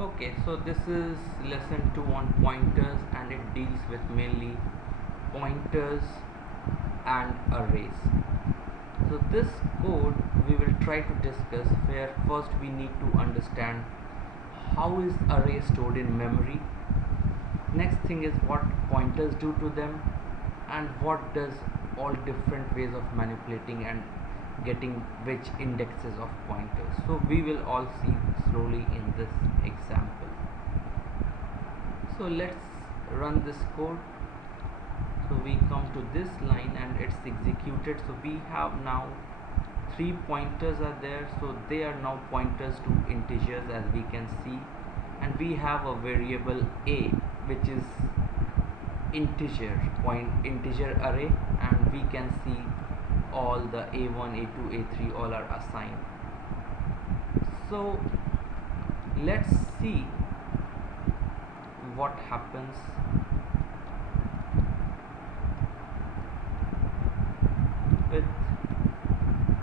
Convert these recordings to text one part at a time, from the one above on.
Okay, so this is lesson 2 on pointers, and it deals with mainly pointers and arrays. So this code we will try to discuss, where first we need to understand how is array stored in memory. Next thing is what pointers do to them, and what does all different ways of manipulating and getting which indexes of pointers. So we will all see slowly in this example. So let's run this code. So we come to this line and it's executed. So we have now three pointers are there, so they are now pointers to integers, as we can see. And we have a variable a, which is integer array, and we can see all the a1, a2, a3 all are assigned. So let's see what happens with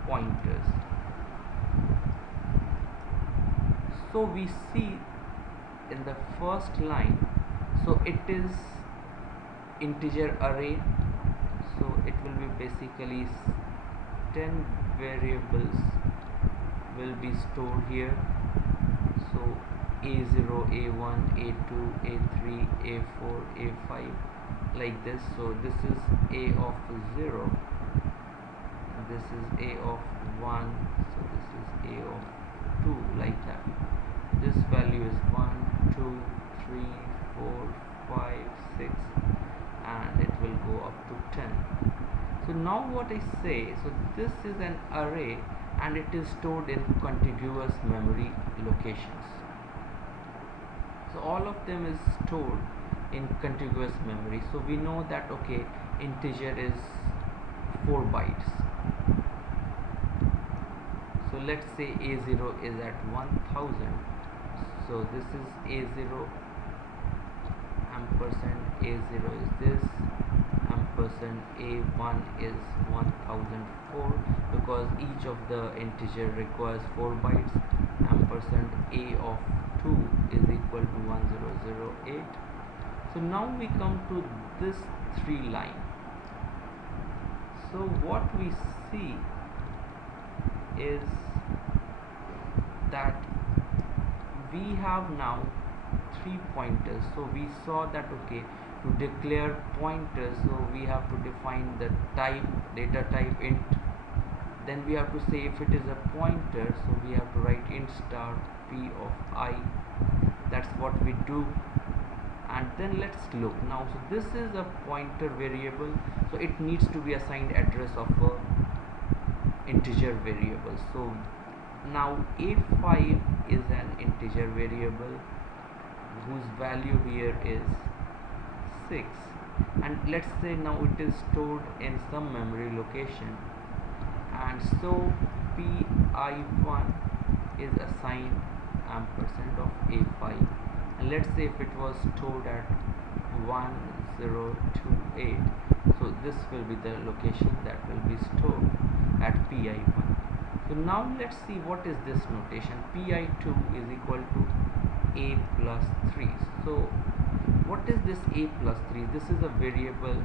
pointers. So we see in the first line, so it is integer array, so it will be basically 10 variables will be stored here. So a0, a1, a2, a3, a4, a5, like this. So this is a of 0, this is a of 1, so this is a of 2, like that. This value is 1, 2, 3, 4, 5, 6, and it will go up to 10. So now what I say, so this is an array and it is stored in contiguous memory locations. So all of them is stored in contiguous memory. So we know that, okay, integer is 4 bytes. So let's say a0 is at 1000. So this is a0, ampersand a0 is this, ampersand a1 is 1004, because each of the integer requires 4 bytes. Ampersand a of 2 is equal to 1008. So now we come to this 3 line. So what we see is that we have now 3 pointers. So we saw that, okay, to declare pointers, so we have to define the type, data type int. Then we have to say if it is a pointer, so we have to write int star p of I. That's what we do. And then let's look now. So this is a pointer variable, so it needs to be assigned address of a integer variable. So now a5 is an integer variable whose value here is 6, and let's say now it is stored in some memory location, and so pi1 is assigned ampersand of a5, and let's say if it was stored at 1028, so this will be the location that will be stored at pi1. So now let's see what is this notation. pi2 is equal to a plus 3. So what is this a plus 3? This is a variable,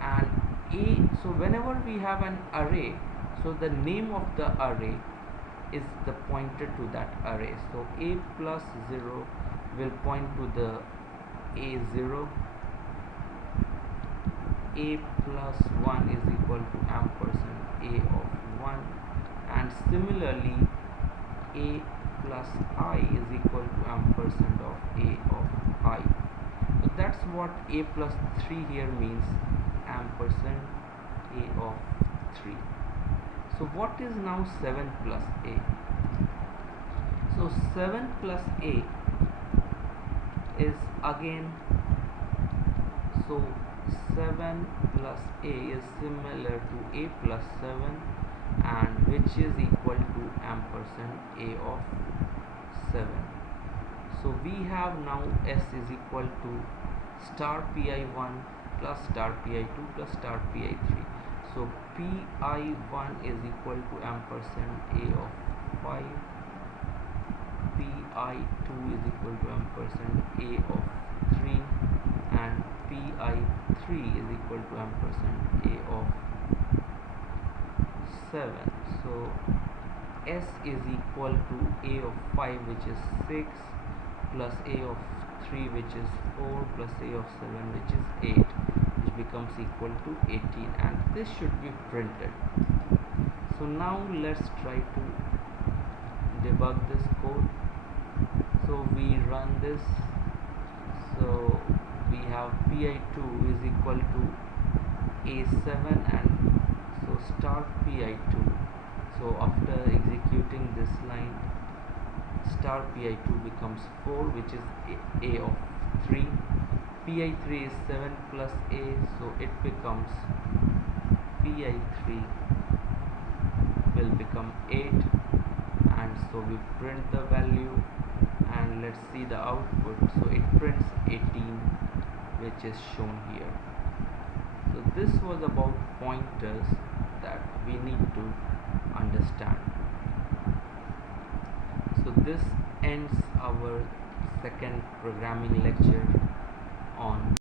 and a, so whenever we have an array, so the name of the array is the pointer to that array. So a plus 0 will point to the a0, a plus 1 is equal to ampersand a of 1, and similarly a plus I is equal to ampersand of a of I. So that's what a plus 3 here means, ampersand a of 3. So what is now 7 plus a? So 7 plus a is again, so 7 plus a is similar to a plus 7, and which is equal to ampersand a of 7. So we have now s is equal to star pi1 plus star pi2 plus star pi3. So pi1 is equal to ampersand a of 5, pi2 is equal to ampersand a of 3 and pi3 is equal to ampersand a of 7. So s is equal to a of 5, which is 6, plus a of 3, which is 4, plus a of 7, which is 8, which becomes equal to 18, and this should be printed. So now let's try to debug this code. So we run this. So we have pi2 is equal to a7, and so start pi2. So after executing this line, star pi2 becomes 4, which is a of 3. pi3 is 7 plus a, so it becomes pi3 will become 8, and so we print the value and let's see the output. So it prints 18, which is shown here. So this was about pointers that we need to understand. So this ends our second programming lecture on